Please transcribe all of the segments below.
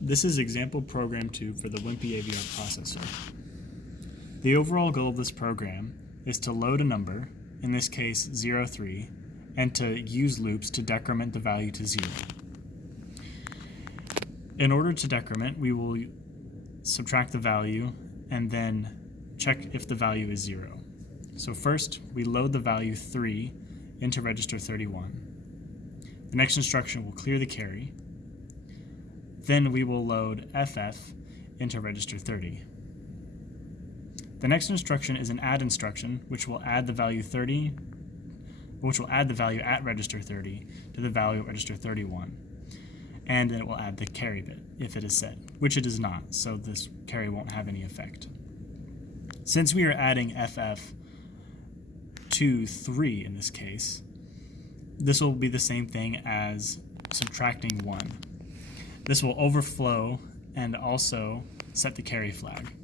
This is example program 2 for the WIMPAVR processor. The overall goal of this program is to load a number, in this case 03, and to use loops to decrement the value to 0. In order to decrement, we will subtract the value and then check if the value is 0. So first, we load the value 3 into register 31. The next instruction will clear the carry. Then we will load FF into register 30. The next instruction is an add instruction, which will add the value at register 30 to the value at register 31. And then it will add the carry bit if it is set, which it is not, so this carry won't have any effect. Since we are adding FF to 3 in this case, this will be the same thing as subtracting 1. This will overflow and also set the carry flag.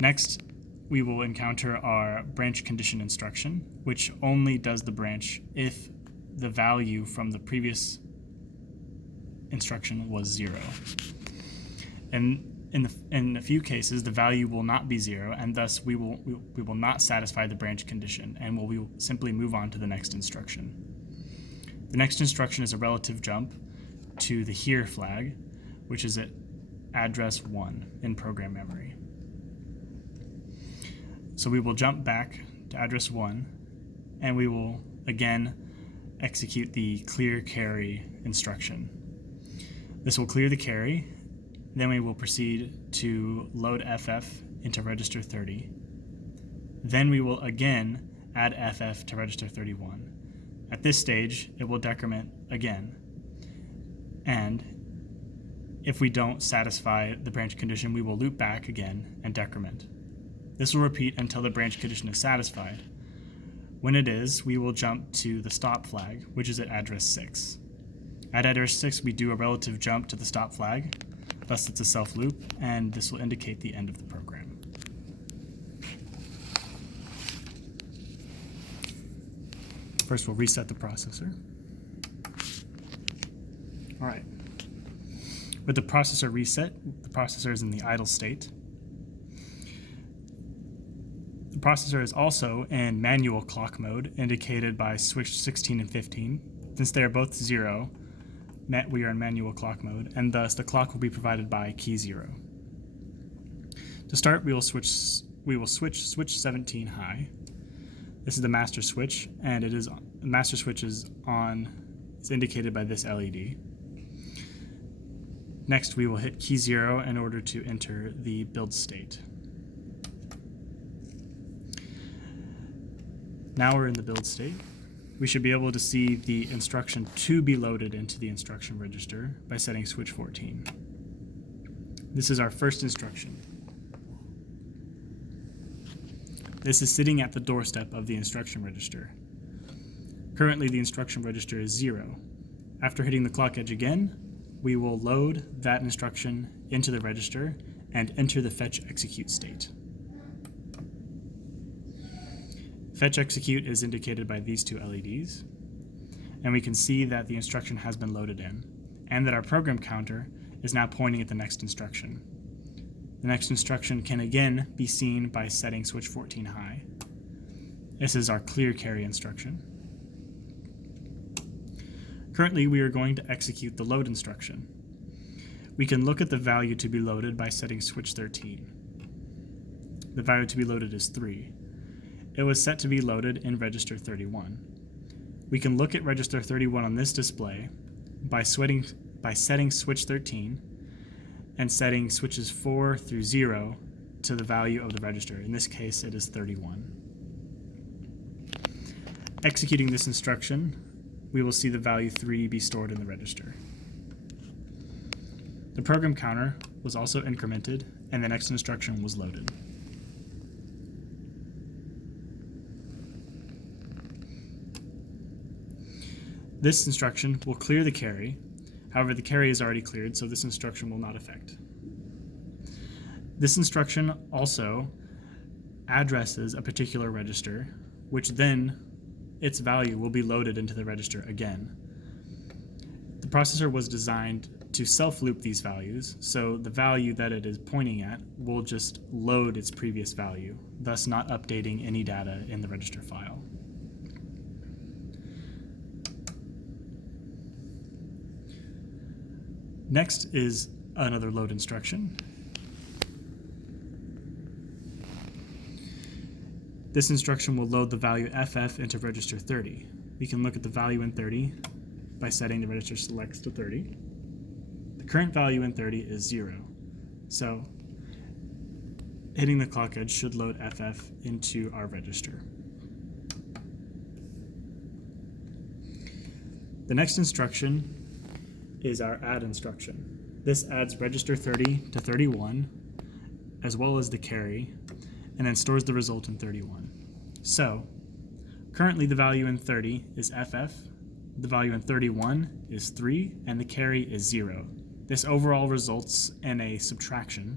Next, we will encounter our branch condition instruction, which only does the branch if the value from the previous instruction was 0. And in a few cases, the value will not be 0, and thus we will not satisfy the branch condition, and we will simply move on to the next instruction. The next instruction is a relative jump to the here flag, which is at address 1 in program memory. So we will jump back to address 1, and we will again execute the clear carry instruction. This will clear the carry. Then we will proceed to load FF into register 30. Then we will again add FF to register 31. At this stage, it will decrement again. And if we don't satisfy the branch condition, we will loop back again and decrement. This will repeat until the branch condition is satisfied. When it is, we will jump to the stop flag, which is at address 6. At address 6, we do a relative jump to the stop flag. Thus, it's a self loop, and this will indicate the end of the program. First, we'll reset the processor. All right. With the processor reset, the processor is in the idle state. The processor is also in manual clock mode, indicated by switch 16 and 15. Since they are both 0, we are in manual clock mode, and thus the clock will be provided by key 0. To start, we will switch switch 17 high. This is the master switch, and the master switch is on. It's indicated by this LED. Next, we will hit key 0 in order to enter the build state. Now we're in the build state. We should be able to see the instruction to be loaded into the instruction register by setting switch 14. This is our first instruction. This is sitting at the doorstep of the instruction register. Currently, the instruction register is 0. After hitting the clock edge again, we will load that instruction into the register and enter the fetch execute state. Fetch execute is indicated by these two LEDs, and we can see that the instruction has been loaded in, and that our program counter is now pointing at the next instruction. The next instruction can again be seen by setting switch 14 high. This is our clear carry instruction. Currently, we are going to execute the load instruction. We can look at the value to be loaded by setting switch 13. The value to be loaded is 3. It was set to be loaded in register 31. We can look at register 31 on this display by setting switch 13 and setting switches 4 through 0 to the value of the register. In this case, it is 31. Executing this instruction, we will see the value 3 be stored in the register. The program counter was also incremented, and the next instruction was loaded. This instruction will clear the carry. However, the carry is already cleared, so this instruction will not affect. This instruction also addresses a particular register, which then its value will be loaded into the register again. The processor was designed to self-loop these values, so the value that it is pointing at will just load its previous value, thus not updating any data in the register file. Next is another load instruction. This instruction will load the value FF into register 30. We can look at the value in 30 by setting the register selects to 30. The current value in 30 is 0, so hitting the clock edge should load FF into our register. The next instruction is our add instruction. This adds register 30 to 31, as well as the carry, and then stores the result in 31. So, currently the value in 30 is FF, the value in 31 is 3, and the carry is 0. This overall results in a subtraction,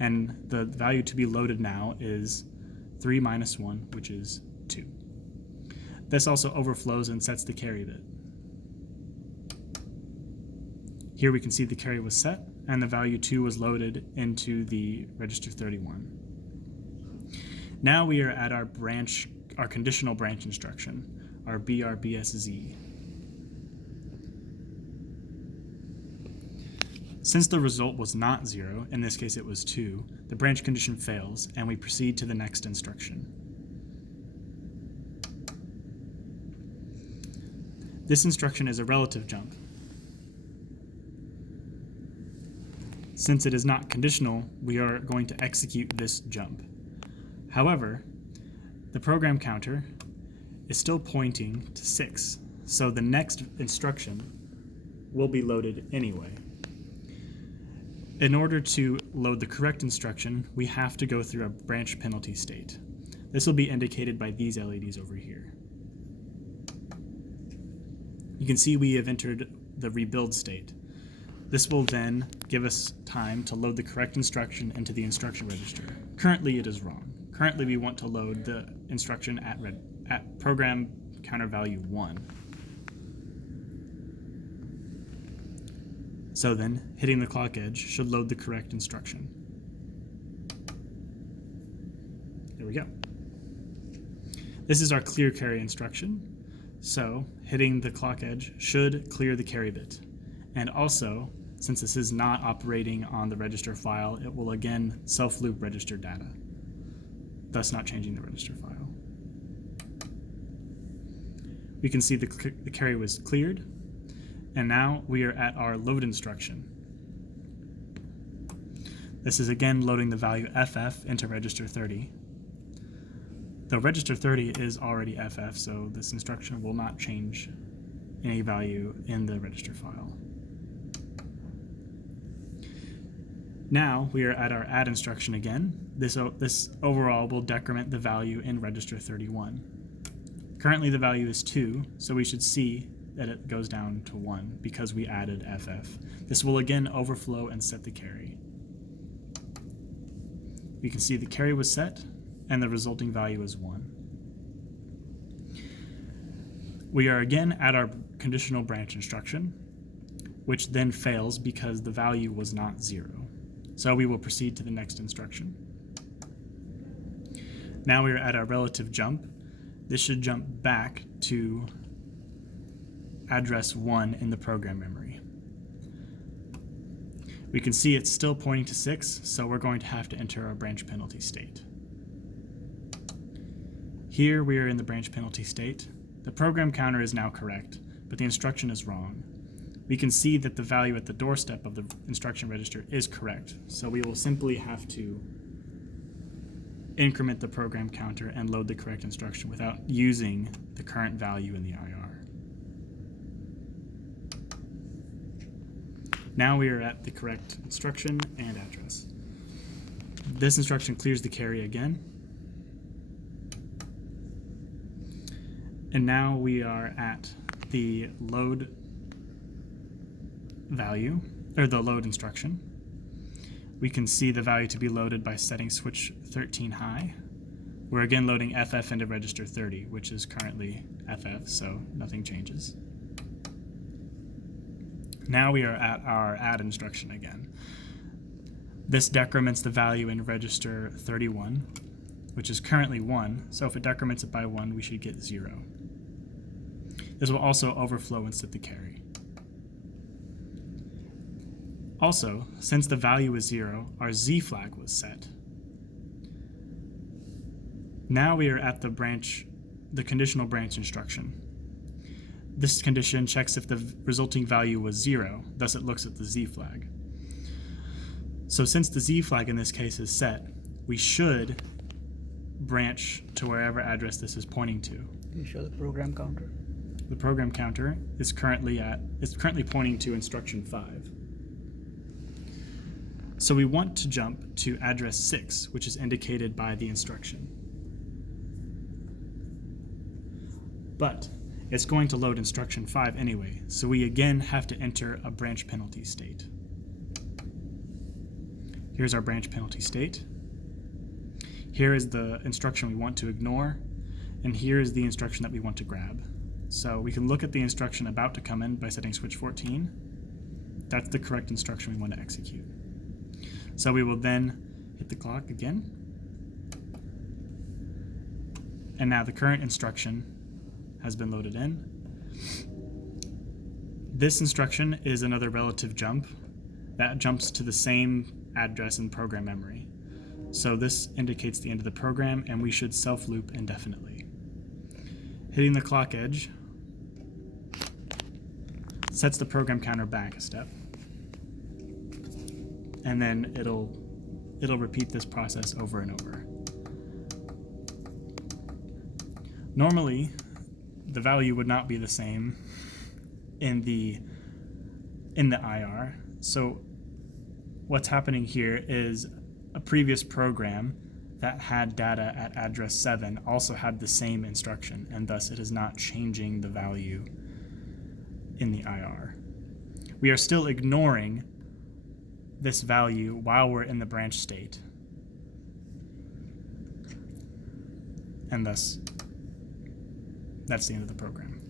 and the value to be loaded now is 3 minus 1, which is 2. This also overflows and sets the carry bit. Here we can see the carry was set, and the value 2 was loaded into the register 31. Now we are at our conditional branch instruction, our BRBSZ. Since the result was not 0, in this case it was 2, the branch condition fails, and we proceed to the next instruction. This instruction is a relative jump. Since it is not conditional, we are going to execute this jump. However, the program counter is still pointing to 6, so the next instruction will be loaded anyway. In order to load the correct instruction, we have to go through a branch penalty state. This will be indicated by these LEDs over here. You can see we have entered the rebuild state. This will then give us time to load the correct instruction into the instruction register. Currently it is wrong. Currently we want to load the instruction at program counter value 1. So then, hitting the clock edge should load the correct instruction. There we go. This is our clear carry instruction. So, hitting the clock edge should clear the carry bit. And also, since this is not operating on the register file, it will again self-loop register data, thus not changing the register file. We can see the carry was cleared, and now we are at our load instruction. This is again loading the value FF into register 30. Though register 30 is already FF, so this instruction will not change any value in the register file. Now we are at our add instruction again. This overall will decrement the value in register 31. Currently the value is 2, so we should see that it goes down to 1 because we added FF. This will again overflow and set the carry. We can see the carry was set and the resulting value is 1. We are again at our conditional branch instruction, which then fails because the value was not 0. So we will proceed to the next instruction. Now we are at our relative jump. This should jump back to address 1 in the program memory. We can see it's still pointing to 6, so we're going to have to enter our branch penalty state. Here we are in the branch penalty state. The program counter is now correct, but the instruction is wrong. We can see that the value at the doorstep of the instruction register is correct, so we will simply have to increment the program counter and load the correct instruction without using the current value in the IR. Now we are at the correct instruction and address. This instruction clears the carry again. And now we are at the load value, or the load instruction. We can see the value to be loaded by setting switch 13 high. We're again loading FF into register 30, which is currently FF, so nothing changes. Now we are at our add instruction again. This decrements the value in register 31, which is currently 1, so if it decrements it by 1, we should get 0. This will also overflow and set the carry. Also, since the value is 0, our Z flag was set. Now we are at the conditional branch instruction. This condition checks if the resulting value was 0, thus it looks at the Z flag. So since the Z flag in this case is set, we should branch to wherever address this is pointing to. Can you show the program counter? The program counter is currently pointing to instruction 5. So we want to jump to address 6, which is indicated by the instruction. But it's going to load instruction 5 anyway, so we again have to enter a branch penalty state. Here's our branch penalty state. Here is the instruction we want to ignore, and here is the instruction that we want to grab. So we can look at the instruction about to come in by setting switch 14. That's the correct instruction we want to execute. So we will then hit the clock again. And now the current instruction has been loaded in. This instruction is another relative jump that jumps to the same address in program memory. So this indicates the end of the program, and we should self-loop indefinitely. Hitting the clock edge sets the program counter back a step, and then it'll repeat this process over and over. Normally, the value would not be the same in the IR. So what's happening here is a previous program that had data at address 7 also had the same instruction, and thus it is not changing the value in the IR. We are still ignoring this value while we're in the branch state, and thus that's the end of the program.